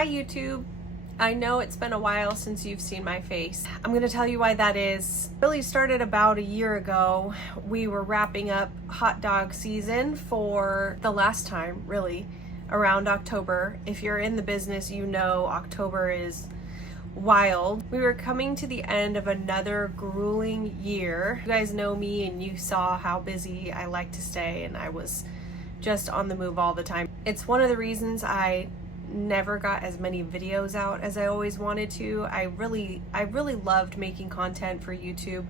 Hi YouTube. I know it's been a while since you've seen my face. I'm gonna tell you why that is. It really started about a year ago. We were wrapping up hot dog season for the last time, really, around October. If you're in the business, you know October is wild. We were coming to the end of another grueling year. You guys know me and you saw how busy I like to stay, and I was just on the move all the time. It's one of the reasons I never got as many videos out as I always wanted to. I really loved making content for YouTube,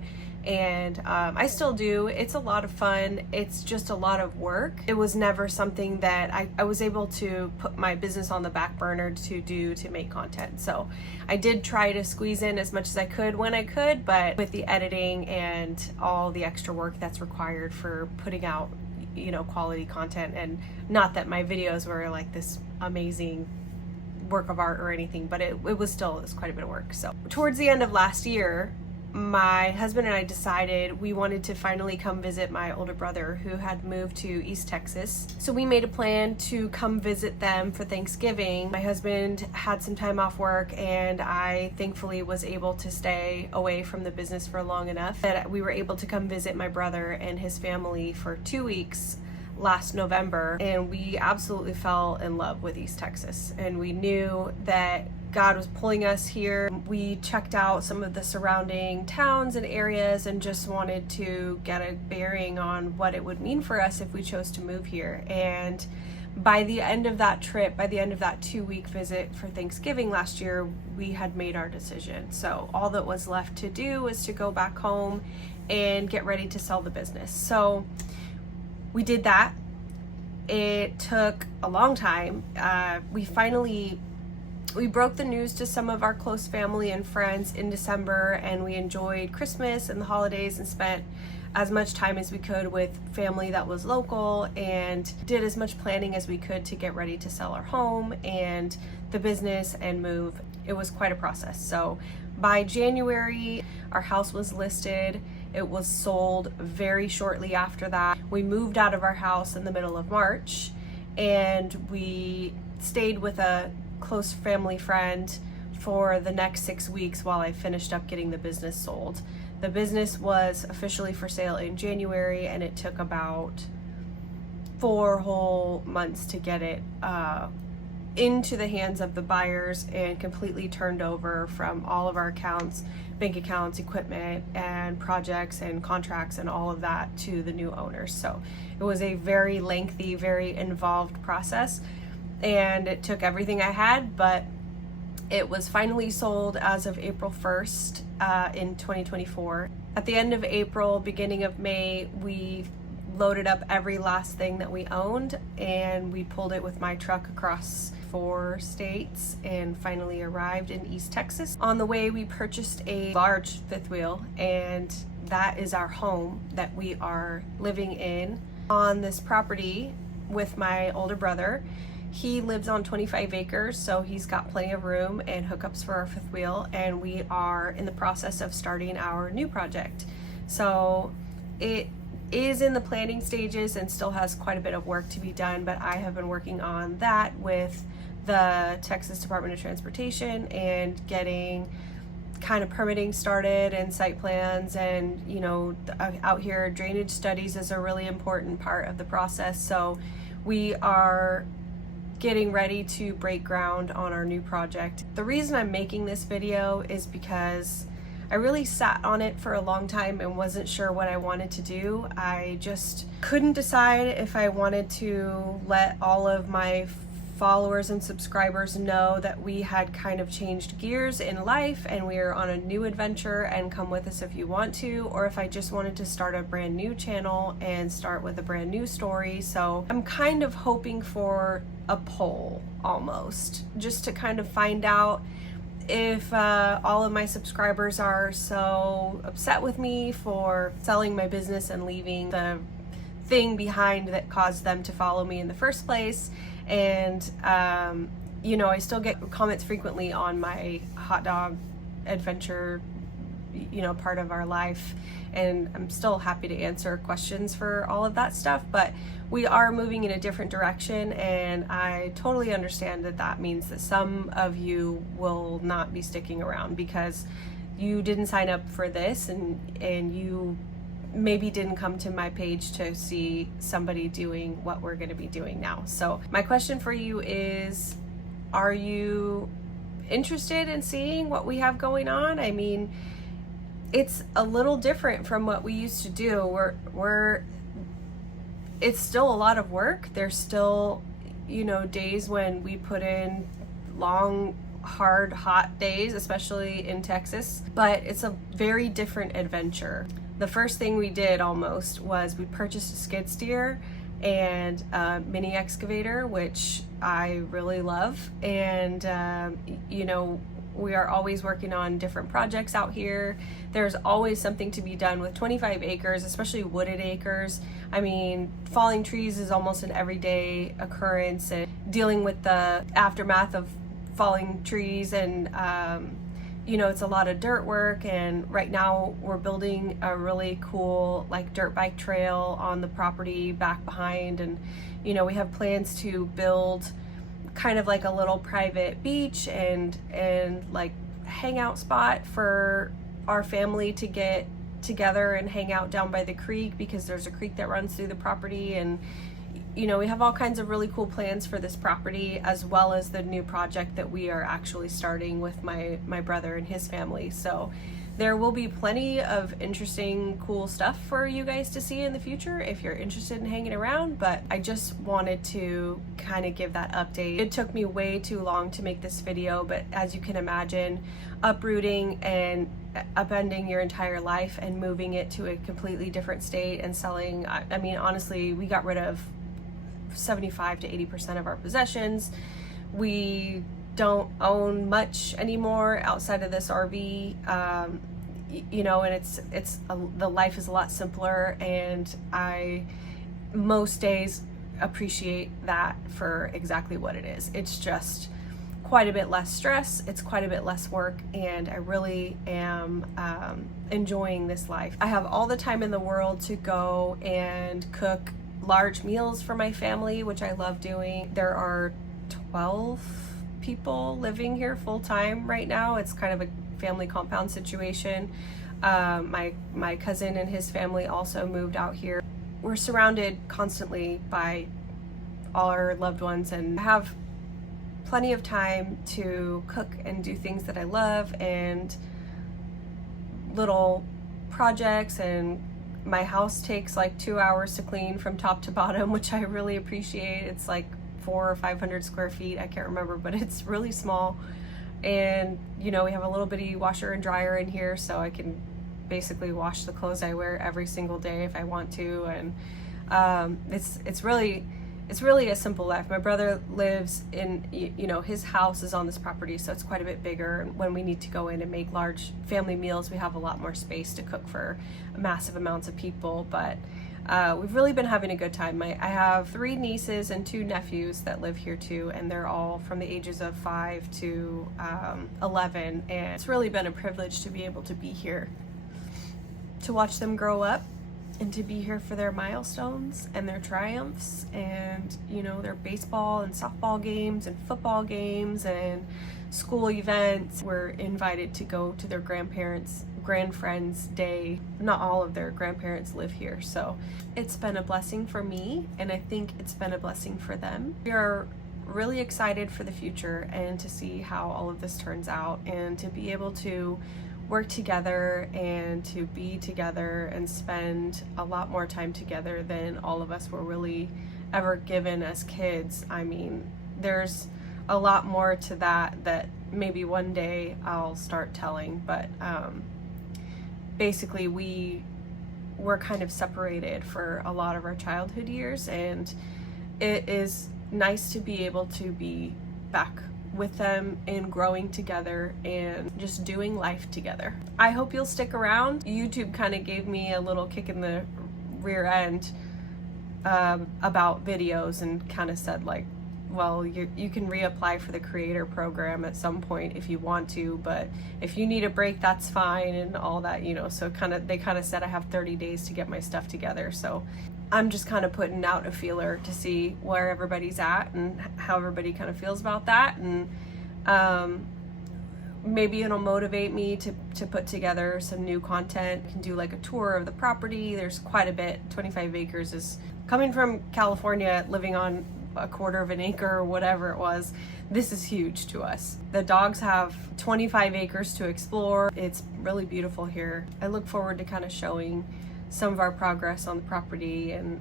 and I still do. It's a lot of fun. It's just a lot of work. It was never something that I was able to put my business on the back burner to make content. So I did try to squeeze in as much as I could when I could, but with the editing and all the extra work that's required for putting out, you know, quality content, and not that my videos were like this amazing work of art or anything, but it was quite a bit of work. So towards the end of last year, my husband and I decided we wanted to finally come visit my older brother who had moved to East Texas. So we made a plan to come visit them for Thanksgiving. My husband had some time off work, and I thankfully was able to stay away from the business for long enough that we were able to come visit my brother and his family for 2 weeks last November, and we absolutely fell in love with East Texas, and we knew that God was pulling us here. We checked out some of the surrounding towns and areas and just wanted to get a bearing on what it would mean for us if we chose to move here. And by the end of that trip, by the end of that 2-week visit for Thanksgiving last year, we had made our decision. So all that was left to do was to go back home and get ready to sell the business. So we did that. It took a long time. We broke the news to some of our close family and friends in December, and we enjoyed Christmas and the holidays and spent as much time as we could with family that was local, and did as much planning as we could to get ready to sell our home and the business and move. It was quite a process. So by January, our house was listed. It was sold very shortly after that. We moved out of our house in the middle of March, and we stayed with a close family friend for the next 6 weeks while I finished up getting the business sold. The business was officially for sale in January, and it took about 4 whole months to get it into the hands of the buyers and completely turned over from all of our accounts, bank accounts, equipment, and projects and contracts and all of that to the new owners. So it was a very lengthy, very involved process, and it took everything I had, but it was finally sold as of April 1st in 2024. At the end of April, beginning of May, we loaded up every last thing that we owned, and we pulled it with my truck across 4 states and finally arrived in East Texas. On the way, we purchased a large fifth wheel, and that is our home that we are living in on this property with my older brother. He lives on 25 acres, so he's got plenty of room and hookups for our fifth wheel, and we are in the process of starting our new project. So it is in the planning stages and still has quite a bit of work to be done, but I have been working on that with the Texas Department of Transportation and getting kind of permitting started and site plans, and you know, out here drainage studies is a really important part of the process. So we are getting ready to break ground on our new project. The reason I'm making this video is because I really sat on it for a long time and wasn't sure what I wanted to do. I just couldn't decide if I wanted to let all of my followers and subscribers know that we had kind of changed gears in life and we are on a new adventure and come with us if you want to, or if I just wanted to start a brand new channel and start with a brand new story. So I'm kind of hoping for a poll almost, just to kind of find out if all of my subscribers are so upset with me for selling my business and leaving the thing behind that caused them to follow me in the first place. And you know, I still get comments frequently on my hot dog adventure you know, part of our life, and I'm still happy to answer questions for all of that stuff, but we are moving in a different direction, and I totally understand that that means that some of you will not be sticking around because you didn't sign up for this, and you maybe didn't come to my page to see somebody doing what we're going to be doing now. So my question for you is, are you interested in seeing what we have going on? I mean, it's a little different from what we used to do. It's still a lot of work. There's still, you know, days when we put in long, hard, hot days, especially in Texas, but it's a very different adventure. The first thing we did almost was we purchased a skid steer and a mini excavator, which I really love. And, you know, we are always working on different projects out here. There's always something to be done with 25 acres, especially wooded acres. I mean, falling trees is almost an everyday occurrence, and dealing with the aftermath of falling trees, and you know, it's a lot of dirt work. And right now we're building a really cool like dirt bike trail on the property back behind, and you know, we have plans to build kind of like a little private beach and like hangout spot for our family to get together and hang out down by the creek, because there's a creek that runs through the property. And you know, we have all kinds of really cool plans for this property, as well as the new project that we are actually starting with my brother and his family. So there will be plenty of interesting, cool stuff for you guys to see in the future if you're interested in hanging around. But I just wanted to kind of give that update. It took me way too long to make this video, but as you can imagine, uprooting and upending your entire life and moving it to a completely different state and selling, I mean, honestly, we got rid of 75 to 80% of our possessions. We don't own much anymore outside of this RV, you know, and the life is a lot simpler, and I most days appreciate that for exactly what it is. It's just quite a bit less stress, it's quite a bit less work, and I really am enjoying this life. I have all the time in the world to go and cook large meals for my family, which I love doing. There are 12 people living here full-time right now. It's kind of a family compound situation. My cousin and his family also moved out here. We're surrounded constantly by all our loved ones, and I have plenty of time to cook and do things that I love, and little projects. And my house takes like 2 hours to clean from top to bottom, which I really appreciate. It's like 400 or 500 square feet, I can't remember, but it's really small. And you know, we have a little bitty washer and dryer in here, so I can basically wash the clothes I wear every single day if I want to. And it's really a simple life. My brother lives in, you know, his house is on this property, so it's quite a bit bigger. And when we need to go in and make large family meals, we have a lot more space to cook for massive amounts of people. But we've really been having a good time. I have 3 nieces and 2 nephews that live here too, and they're all from the ages of 5 to 11. And it's really been a privilege to be able to be here, to watch them grow up, and to be here for their milestones and their triumphs, and you know, their baseball and softball games and football games and school events. We're invited to go to their grandfriends' day. Not all of their grandparents live here, so it's been a blessing for me, and I think it's been a blessing for them. We are really excited for the future and to see how all of this turns out, and to be able to work together and to be together and spend a lot more time together than all of us were really ever given as kids. I mean, there's a lot more to that maybe one day I'll start telling, but basically we were kind of separated for a lot of our childhood years, and it is nice to be able to be back with them and growing together and just doing life together. I hope you'll stick around. YouTube kind of gave me a little kick in the rear end about videos, and kind of said like, well, you can reapply for the creator program at some point if you want to, but if you need a break, that's fine, and all that, you know. So they kind of said I have 30 days to get my stuff together. So I'm just kind of putting out a feeler to see where everybody's at and how everybody kind of feels about that. And maybe it'll motivate me to put together some new content. I can do like a tour of the property. There's quite a bit. 25 acres is, coming from California, living on a quarter of an acre or whatever it was, this is huge to us. The dogs have 25 acres to explore. It's really beautiful here. I look forward to kind of showing some of our progress on the property, and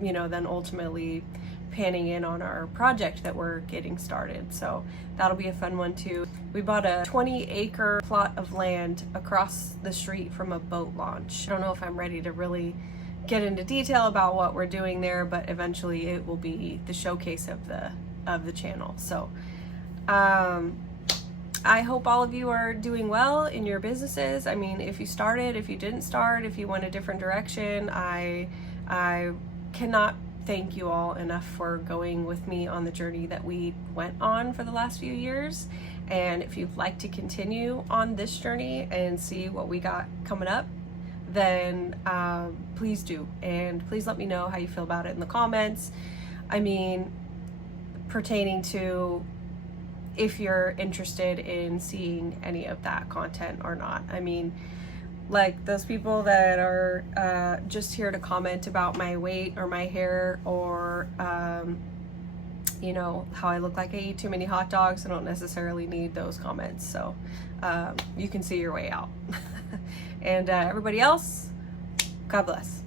you know, then ultimately panning in on our project that we're getting started. So that'll be a fun one too. We bought a 20-acre plot of land across the street from a boat launch. I don't know if I'm ready to really get into detail about what we're doing there, but eventually it will be the showcase of the channel. So I hope all of you are doing well in your businesses. I mean, if you started, if you didn't start, if you went a different direction, I cannot thank you all enough for going with me on the journey that we went on for the last few years. And if you'd like to continue on this journey and see what we got coming up, then please do. And please let me know how you feel about it in the comments. I mean, pertaining to if you're interested in seeing any of that content or not. I mean, like those people that are just here to comment about my weight or my hair, or you know, how I look like I eat too many hot dogs. I don't necessarily need those comments. So you can see your way out. And everybody else, God bless.